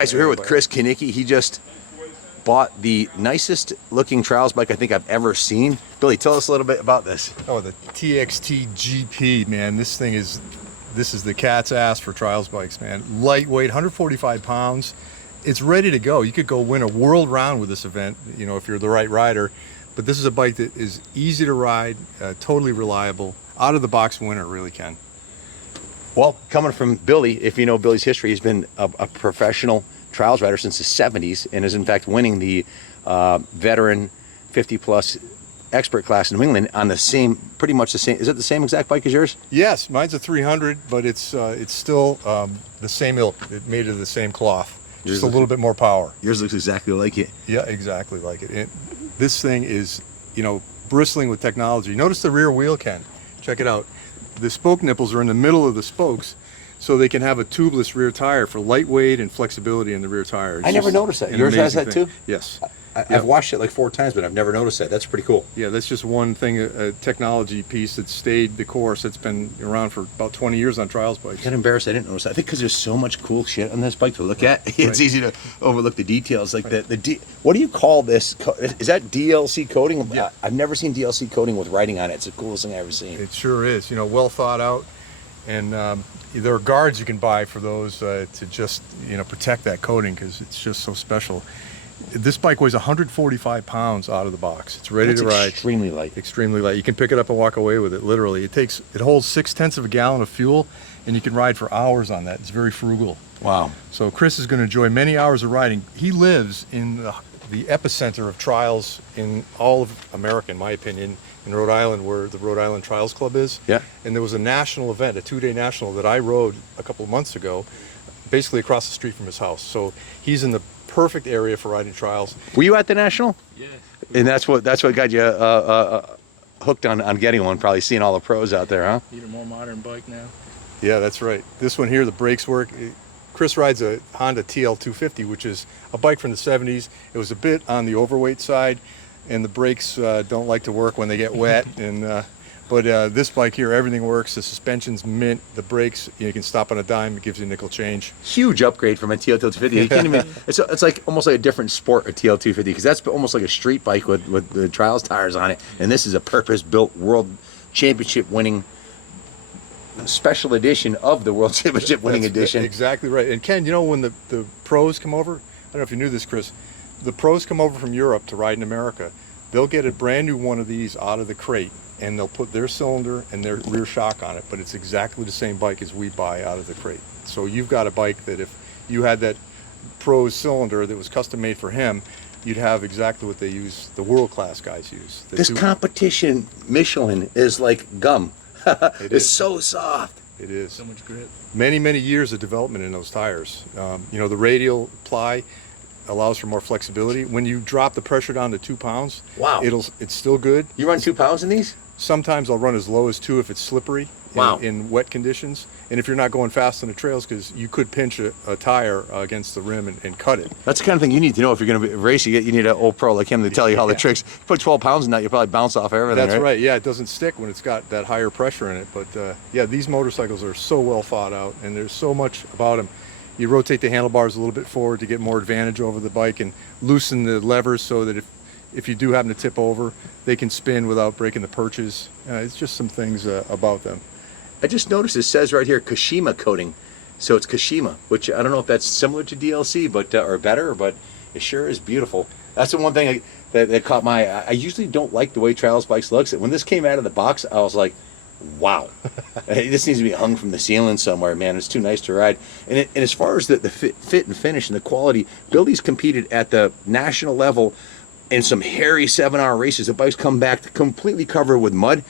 Guys, we're here with Chris KONICKI. He just bought the nicest looking trials bike I think I've ever seen. Billy, tell us a little bit about this. Oh, the TXT GP, man. This is the cat's ass for trials bikes, man. Lightweight, 145 pounds. It's ready to go. You could go win a world round with this event, you know, if you're the right rider. But this is a bike that is easy to ride, totally reliable, out of the box winner, really can. Well, coming from Billy, if you know Billy's history, he's been a professional trials rider since the 70s and is in fact winning the veteran 50 plus expert class in New England on the same, pretty much the same. Is it the same exact bike as yours? Yes, mine's a 300, but it's still the same ilk. It made of the same cloth, just a little bit more power. Yours looks exactly like it. Yeah, exactly like it. This thing is, you know, bristling with technology. Notice the rear wheel, Ken. Check it out. The spoke nipples are in the middle of the spokes, so they can have a tubeless rear tire for lightweight and flexibility in the rear tire. I never noticed that. Yours has that too? Yes. I've watched it like 4 times, but I've never noticed that. That's pretty cool. Yeah, that's just one thing, a technology piece that stayed the course. It's been around for about 20 years on trials bikes. I got embarrassed I didn't notice that. I think because there's so much cool shit on this bike to look at, it's easy to overlook the details. Like what do you call this? Is that DLC coating? Yeah. I've never seen DLC coating with writing on it. It's the coolest thing I've ever seen. It sure is. You know, well thought out, and there are guards you can buy for those to just, you know, protect that coating because it's just so special. This bike weighs 145 pounds out of the box. It's ready to ride. Extremely light. Extremely light. You can pick it up and walk away with it, literally. It holds 0.6 of a gallon of fuel, and you can ride for hours on that. It's very frugal. Wow. So Chris is going to enjoy many hours of riding. He lives in the epicenter of trials in all of America, in my opinion, in Rhode Island, where the Rhode Island Trials Club is. Yeah. And there was a national event, a 2-day national that I rode a couple of months ago, basically across the street from his house. So he's in the perfect area for riding trials. Were you at the national? Yeah. And that's what got you hooked on getting one. Probably seeing all the pros out there, huh? Need a more modern bike now. Yeah, that's right. This one here, the brakes work. Chris rides a Honda TL250, which is a bike from the 70s. It was a bit on the overweight side, and the brakes don't like to work when they get wet. But this bike here, everything works. The suspension's mint. The brakes, you can stop on a dime. It gives you a nickel change. Huge upgrade from a TL250. You can't even. It's like almost like a different sport, a TL250, because that's almost like a street bike with the trials tires on it, and this is a purpose-built World Championship winning special edition of the World Championship winning edition. Exactly right. And Ken, you know when the pros come over, I don't know if you knew this, Chris, the pros come over from Europe to ride in America. They'll get a brand new one of these out of the crate, and they'll put their cylinder and their rear shock on it, but it's exactly the same bike as we buy out of the crate. So you've got a bike that if you had that pro cylinder that was custom made for him, you'd have exactly what they use, the world-class guys use. This competition Michelin is like gum. It's so soft. It is. So much grip. Many, many years of development in those tires. You know, the radial ply allows for more flexibility. When you drop the pressure down to 2 pounds, wow, it's still good. You run 2 pounds in these? Sometimes I'll run as low as 2 if it's slippery in wet conditions, and if you're not going fast on the trails, because you could pinch a tire against the rim and cut it. That's the kind of thing you need to know if you're going to race. You need an old pro like him to tell you all the tricks. You put 12 pounds in that, you probably bounce off everything. That's right. Yeah, it doesn't stick when it's got that higher pressure in it. But yeah, these motorcycles are so well thought out, and there's so much about them. You rotate the handlebars a little bit forward to get more advantage over the bike, and loosen the levers so that if you do happen to tip over, they can spin without breaking the perches. It's just some things about them. I just noticed it says right here Kashima coating, so it's Kashima, which I don't know if that's similar to DLC, but or better, but it sure is beautiful. That's the one thing that caught my eye. I usually don't like the way trials bikes looks. When this came out of the box, I was like, wow, this needs to be hung from the ceiling somewhere, man. It's too nice to ride. And as far as the fit and finish and the quality, Billy's competed at the national level in some hairy 7-hour races. The bikes come back completely covered with mud.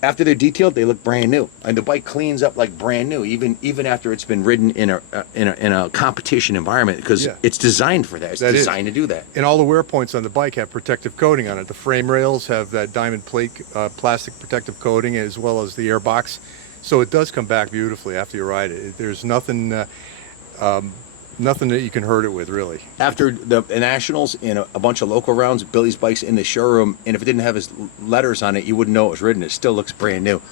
After they're detailed, they look brand new, and the bike cleans up like brand new, even after it's been ridden in a competition environment, because it's designed for that. It's designed to do that. And all the wear points on the bike have protective coating on it. The frame rails have that diamond plate plastic protective coating, as well as the airbox, so it does come back beautifully after you ride it. There's nothing nothing that you can hurt it with, really. After the nationals and a bunch of local rounds, Billy's bike's in the showroom, and if it didn't have his letters on it, you wouldn't know it was ridden. It still looks brand new.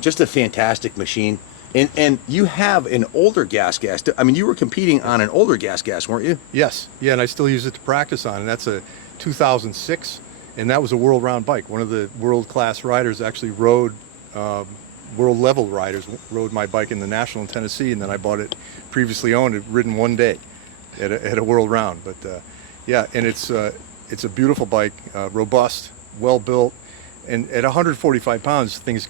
Just a fantastic machine. And you have an older GASGAS. I mean, you were competing on an older GASGAS, weren't you? Yes, yeah, and I still use it to practice on, and that's a 2006, and that was a world round bike. One of the world class riders actually rode, world level riders rode my bike in the National in Tennessee, and then I bought it previously owned, it ridden one day at a world round. But yeah, and it's a beautiful bike, robust, well built, and at 145 pounds, things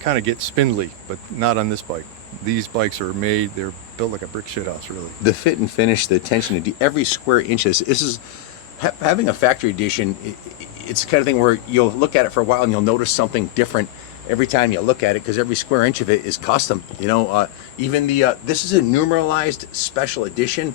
kind of get spindly, but not on this bike. These bikes are made, they're built like a brick shit house, really. The fit and finish, the attention to every square inch. This is having a factory edition. It's the kind of thing where you'll look at it for a while and you'll notice something different every time you look at it, because every square inch of it is custom. You know, even this is a numeralized special edition.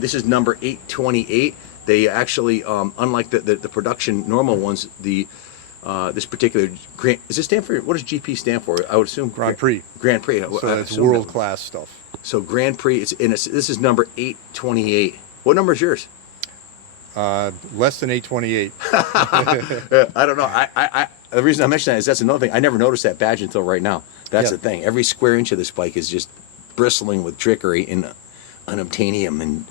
This is number 828. They actually, unlike the production normal ones, this particular does it stand for, what does GP stand for? I would assume Grand Prix. Grand Prix. So that's world class stuff. So Grand Prix. This is number 828. What number is yours? Less than 828. I don't know. I the reason I mention that is that's another thing. I never noticed that badge until right now. That's the thing. Every square inch of this bike is just bristling with trickery and unobtainium and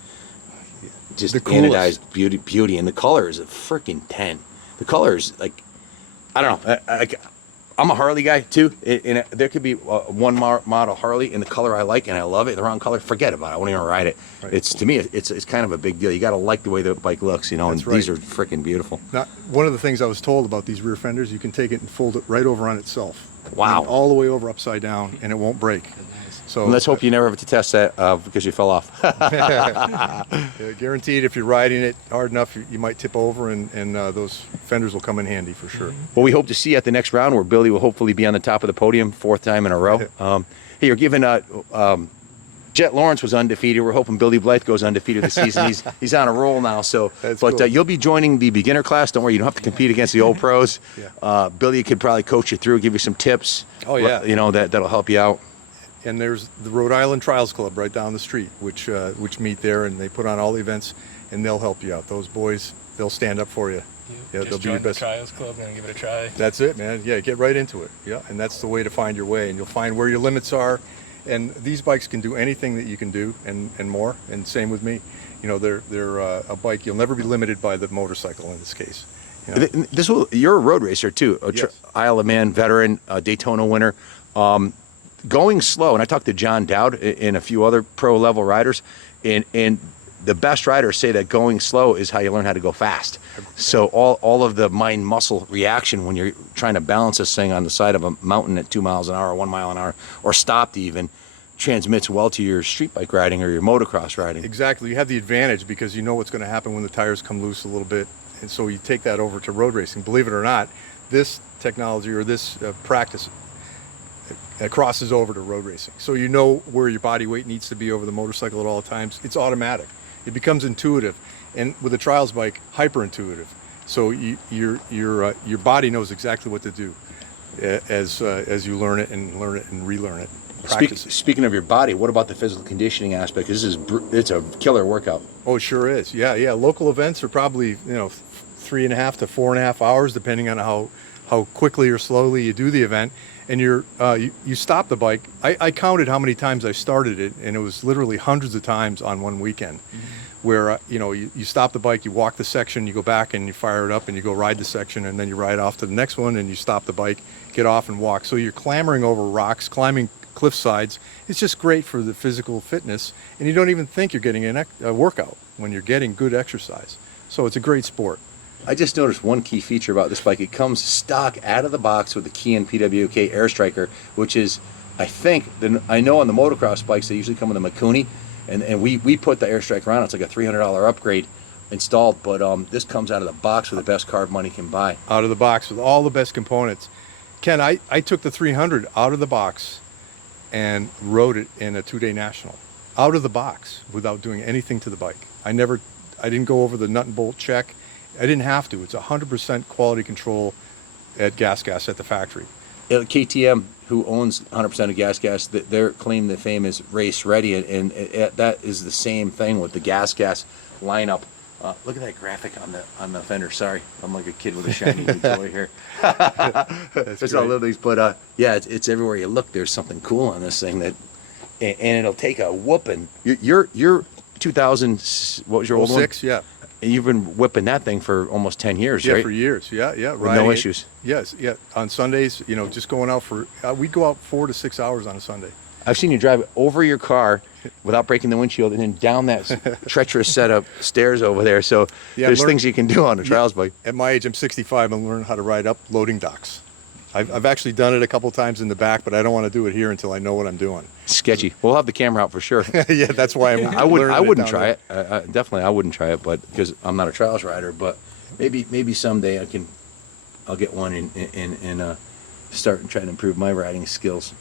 just anodized beauty. And the color is a freaking 10. The color is like, I don't know. I'm a Harley guy too, and there could be one model Harley in the color I like and I love it. The wrong color, forget about it. I won't even ride it. Right. It's, to me, it's kind of a big deal. You got to like the way the bike looks, you know. That's and right. These are freaking beautiful. Now, one of the things I was told about these rear fenders, you can take it and fold it right over on itself. Wow. I mean, all the way over upside down, and it won't break. So And let's hope you never have to test that because you fell off. Guaranteed, if you're riding it hard enough, you might tip over, and those fenders will come in handy for sure. Well, we hope to see you at the next round where Billy will hopefully be on the top of the podium, 4th time in a row. Hey, you're giving Jet Lawrence was undefeated. We're hoping Billy Blythe goes undefeated this season. He's on a roll now. So, That's but cool. you'll be joining the beginner class. Don't worry, you don't have to compete against the old pros. Yeah. Billy could probably coach you through, give you some tips. Oh, yeah. You know, that'll help you out. And there's the Rhode Island Trials Club right down the street, which meet there, and they put on all the events, and they'll help you out. Those boys, they'll stand up for you. Yeah, Just they'll be your join the best. Trials Club and give it a try. That's it, man. Yeah, get right into it. Yeah, and that's the way to find your way, and you'll find where your limits are. And these bikes can do anything that you can do, and more. And same with me. You know, they're a bike. You'll never be limited by the motorcycle in this case. You know? You're a road racer too. Yes. Isle of Man veteran, Daytona winner. Going slow, and I talked to John Dowd and a few other pro level riders, and the best riders say that going slow is how you learn how to go fast. So all of the mind muscle reaction when you're trying to balance this thing on the side of a mountain at 2 miles an hour, 1 mile an hour, or stopped even, transmits well to your street bike riding or your motocross riding. Exactly. You have the advantage because you know what's going to happen when the tires come loose a little bit, and so you take that over to road racing. Believe it or not, this technology or this practice crosses over to road racing. So you know where your body weight needs to be over the motorcycle at all times. It's automatic. It becomes intuitive, and with a trials bike, hyper intuitive. So your body knows exactly what to do as you learn it and relearn it. Practice it. Speaking of your body, what about the physical conditioning aspect? It's a killer workout. Oh, it sure is. Yeah. Local events are probably 3.5 to 4.5 hours, depending on how quickly or slowly you do the event. And you stop the bike. I counted how many times I started it, and it was literally hundreds of times on one weekend. Where you stop the bike, you walk the section, you go back and you fire it up, and you go ride the section, and then you ride off to the next one, and you stop the bike, get off and walk. So you're clambering over rocks, climbing cliff sides. It's just great for the physical fitness, and you don't even think you're getting a workout when you're getting good exercise. So it's a great sport. I just noticed one key feature about this bike. It comes stock out of the box with the Kean PWK Air Striker, which is, I think, I know on the motocross bikes they usually come with a Makuni, and we put the Air Striker on. It's like a $300 upgrade installed, but this comes out of the box with the best carb money can buy. Out of the box with all the best components. Ken, I took the 300 out of the box and rode it in a 2-day national. Out of the box without doing anything to the bike. I didn't go over the nut and bolt check. I didn't have to. It's 100% quality control at GASGAS at the factory. KTM, who owns 100% of GASGAS, their claim to fame is race ready, and that is the same thing with the GASGAS lineup. Look at that graphic on the fender. Sorry, I'm like a kid with a shiny new toy here. There's all little things, but yeah, it's everywhere you look. There's something cool on this thing and it'll take a whooping. You're 2000. What was your old one? 06, yeah. And you've been whipping that thing for almost 10 years, Yeah, right? for years. Yeah, yeah. With no issues. Yes, yeah. On Sundays, you know, just going out for, we'd go out 4 to 6 hours on a Sunday. I've seen you drive over your car without breaking the windshield and then down that treacherous set of stairs over there. So Yeah, there's things you can do on a trials bike. At my age, I'm 65, and learning how to ride up loading docks. I've actually done it a couple times in the back, but I don't want to do it here until I know what I'm doing. Sketchy. We'll have the camera out for sure. Yeah, that's why I wouldn't try it. Definitely, I wouldn't try it, but because I'm not a trials rider. But maybe someday I'll get one and start and try to improve my riding skills.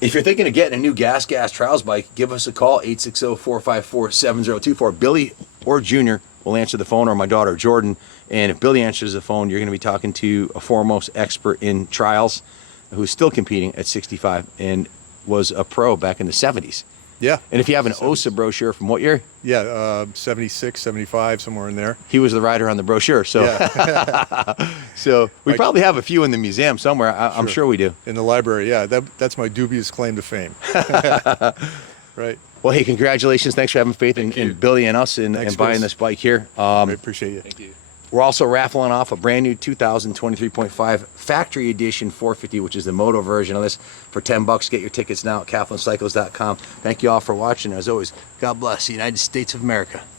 If you're thinking of getting a new GASGAS trials bike, give us a call, 860-454-7024. Billy or Junior will answer the phone, or my daughter Jordan. And if Billy answers the phone, you're going to be talking to a foremost expert in trials who's still competing at 65 and was a pro back in the 70s. Yeah. And if you have an OSA brochure from what year? Yeah, 76, 75, somewhere in there. He was the rider on the brochure. So, Yeah. so we probably have a few in the museum somewhere. I'm sure we do. In the library, yeah. That's my dubious claim to fame. Right. Well, hey, congratulations. Thanks for having faith in Billy and us and buying this bike here. I appreciate you. Thank you. We're also raffling off a brand new 2023.5 factory edition 450, which is the moto version of this, for $10. Get your tickets now at KaplanCycles.com. Thank you all for watching. As always, God bless the United States of America.